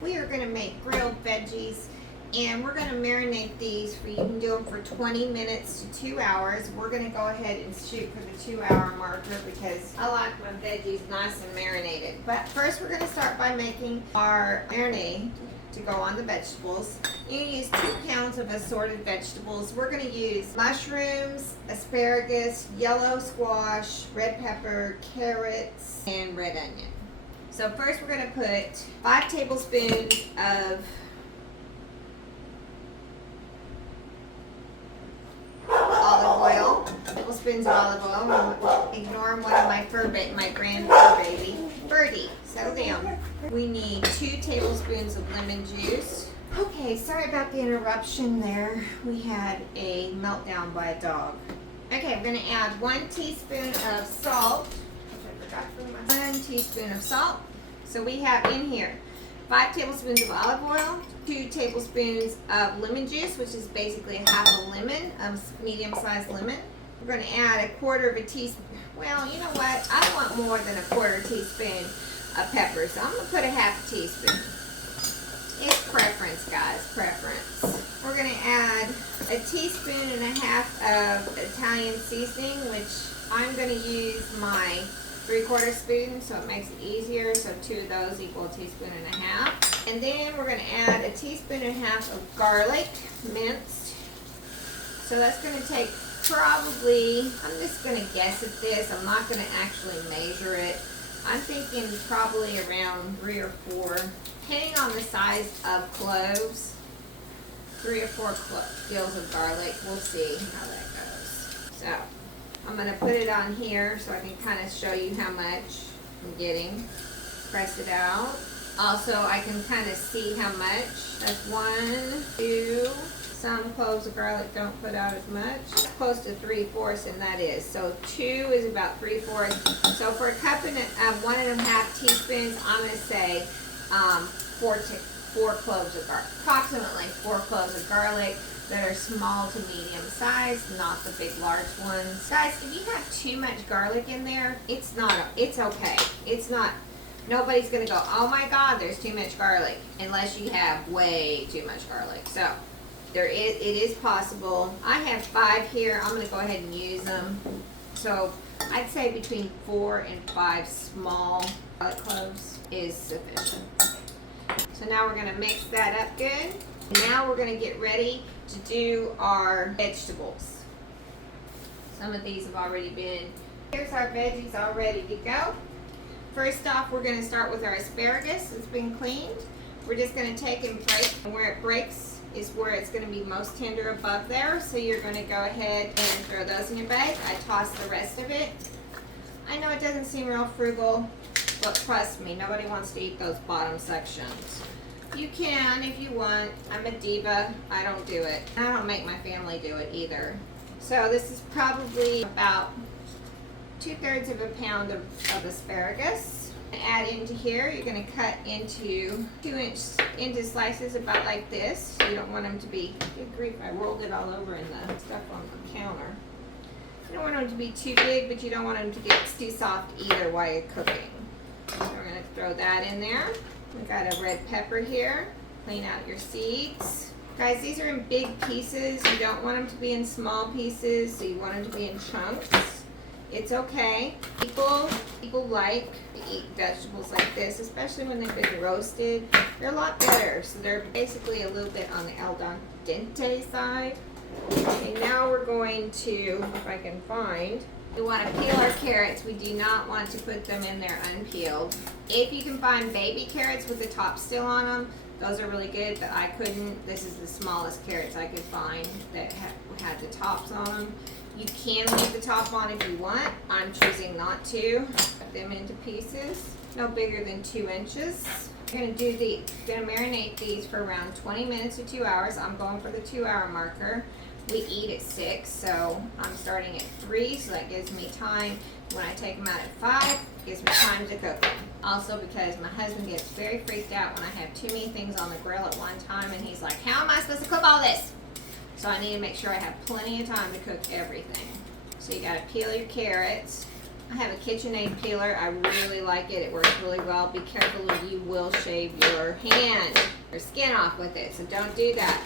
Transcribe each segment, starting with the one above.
We are going to make grilled veggies, and we're going to marinate these you can do them for 20 minutes to 2 hours. We're going to go ahead and shoot for the 2-hour marker because I like my veggies nice and marinated. But first we're going to start by making our marinade to go on the vegetables. You can use 2 pounds of assorted vegetables. We're going to use mushrooms, asparagus, yellow squash, red pepper, carrots, and red onion. So first we're going to put 5 tablespoons of olive oil. Tablespoons of olive oil. I'm ignoring one of my grand fur baby. Birdie, settle down. We need 2 tablespoons of lemon juice. Okay, sorry about the interruption there. We had a meltdown by a dog. Okay, I'm going to add 1 teaspoon of salt. 1 teaspoon of salt. So we have in here 5 tablespoons of olive oil, 2 tablespoons of lemon juice, which is basically half a lemon, a medium-sized lemon. We're going to add 1/4 teaspoon. Well, you know what? I want more than 1/4 teaspoon of pepper, so I'm going to put 1/2 teaspoon. It's preference, guys, preference. We're going to add 1.5 teaspoons of Italian seasoning, which I'm going to use my 3/4 spoon, so it makes it easier. So 2 of those equal 1.5 teaspoons. And then we're going to add 1.5 teaspoons of garlic, minced. So that's going to take probably, I'm just going to guess at this. I'm not going to actually measure it. I'm thinking probably around 3 or 4, depending on the size of cloves. 3 or 4 gills of garlic. We'll see how that goes. So I'm going to put it on here so I can kind of show you how much I'm getting. Press it out. Also, I can kind of see how much. That's 1, 2. Some cloves of garlic don't put out as much. Close to 3/4, and that is. So 2 is about 3/4. So for a cup and 1.5 teaspoons, I'm going to say 4 cloves of garlic. Approximately 4 cloves of garlic that are small to medium size, not the big large ones. Guys, if you have too much garlic in there, it's okay. It's not, nobody's going to go, oh my God, there's too much garlic, unless you have way too much garlic. So it is possible. I have 5 here. I'm going to go ahead and use them. So I'd say between 4 and 5 small garlic cloves is sufficient. So now we're going to mix that up good. Now we're going to get ready to do our vegetables. Some of these have already been. Here's our veggies all ready to go. First off, we're going to start with our asparagus. It's been cleaned. We're just going to take and break, and where it breaks is where it's going to be most tender above there. So you're going to go ahead and throw those in your bag. I toss the rest of it. I know it doesn't seem real frugal, but trust me, nobody wants to eat those bottom sections. You can if you want. I'm a diva. I don't do it. I don't make my family do it either. So this is probably about 2/3 of a pound of asparagus. Add into here, you're going to cut into 2-inch slices about like this. You don't want them to be, good grief, I rolled it all over in the stuff on the counter. You don't want them to be too big, but you don't want them to get too soft either while you're cooking. So we're going to throw that in there. We got a red pepper here. Clean out your seeds. Guys, these are in big pieces. You don't want them to be in small pieces, so you want them to be in chunks. It's okay. People like to eat vegetables like this, especially when they've been roasted. They're a lot better. So they're basically a little bit on the al dente side. Okay, now we're going to, if I can find, we want to peel our carrots. We do not want to put them in there unpeeled. If you can find baby carrots with the top still on them, those are really good, but I couldn't. This is the smallest carrots I could find that had the tops on them. You can leave the top on if you want. I'm choosing not to. Cut them into pieces, no bigger than 2 inches. You're going to marinate these for around 20 minutes to 2 hours. I'm going for the 2-hour marker. We eat at 6, so I'm starting at 3, so that gives me time. When I take them out at 5, it gives me time to cook them. Also because my husband gets very freaked out when I have too many things on the grill at one time, and he's like, how am I supposed to cook all this? So I need to make sure I have plenty of time to cook everything. So you got to peel your carrots. I have a KitchenAid peeler. I really like it. It works really well. Be careful or you will shave your hand or skin off with it, so don't do that.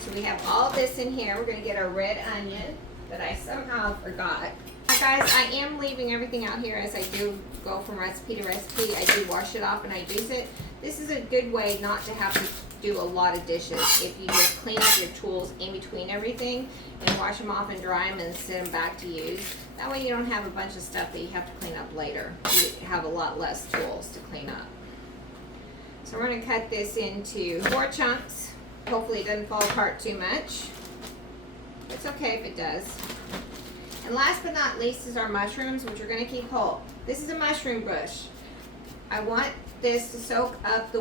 So we have all this in here. We're going to get our red onion that I somehow forgot. Guys, I am leaving everything out here as I do go from recipe to recipe. I do wash it off and I use it. This is a good way not to have to do a lot of dishes. If you just clean up your tools in between everything and wash them off and dry them and set them back to use. That way you don't have a bunch of stuff that you have to clean up later. You have a lot less tools to clean up. So we're going to cut this into 4 chunks. Hopefully it doesn't fall apart too much. It's okay if it does. And last but not least is our mushrooms, which we're going to keep whole. This is a mushroom bush. I want this to soak up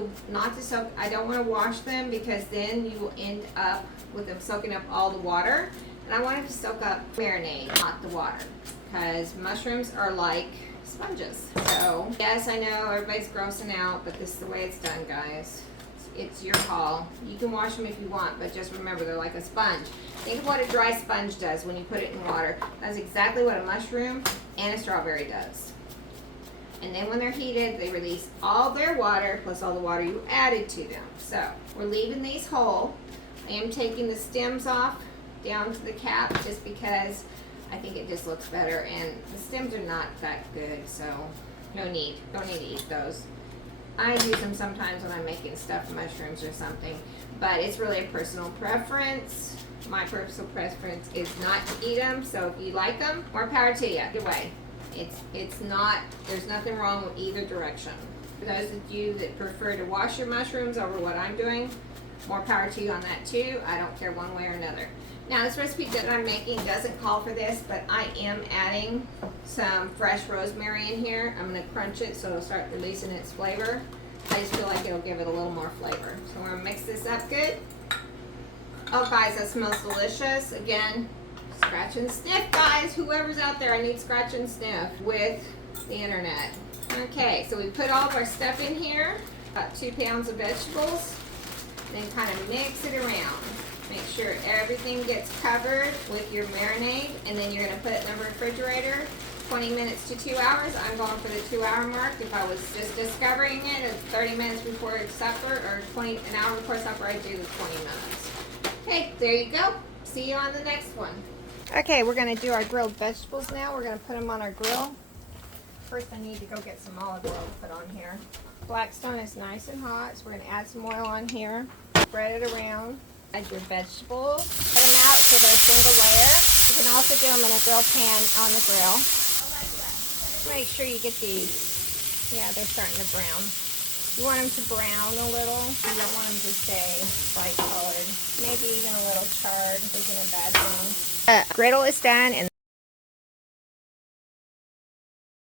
I don't want to wash them because then you will end up with them soaking up all the water. And I want it to soak up marinade, not the water. Because mushrooms are like sponges. So, yes, I know everybody's grossing out, but this is the way it's done, guys. It's your call. You can wash them if you want, but just remember they're like a sponge. Think of what a dry sponge does when you put it in water. That's exactly what a mushroom and a strawberry does. And then when they're heated, they release all their water plus all the water you added to them. So we're leaving these whole. I am taking the stems off down to the cap just because I think it just looks better, and the stems are not that good, so don't need to eat those. I use them sometimes when I'm making stuffed mushrooms or something, but it's really a personal preference. My personal preference is not to eat them, so if you like them, more power to you. Either way, it's not, there's nothing wrong with either direction. For those of you that prefer to wash your mushrooms over what I'm doing, more power to you on that too. I don't care one way or another. Now this recipe that I'm making doesn't call for this, but I am adding some fresh rosemary in here. I'm going to crunch it so it'll start releasing its flavor. I just feel like it'll give it a little more flavor. So we're going to mix this up good. Oh guys, that smells delicious. Again, scratch and sniff, guys. Whoever's out there, I need scratch and sniff with the internet. Okay, so we put all of our stuff in here. About 2 pounds of vegetables. Then kind of mix it around. Make sure everything gets covered with your marinade, and then you're going to put it in the refrigerator 20 minutes to 2 hours. I'm going for the 2-hour mark. If I was just discovering it at 30 minutes before supper or an hour before supper, I'd do the 20 minutes. Okay, there you go. See you on the next one. Okay, we're going to do our grilled vegetables now. We're going to put them on our grill. First, I need to go get some olive oil to put on here. Blackstone is nice and hot, so we're going to add some oil on here. Spread it around. Add your vegetables. Cut them out so they're single layer. You can also do them in a grill pan on the grill. Make sure you get these. Yeah, they're starting to brown. You want them to brown a little. You don't want them to stay light colored. Maybe even a little charred isn't a bad thing. Griddle is done, and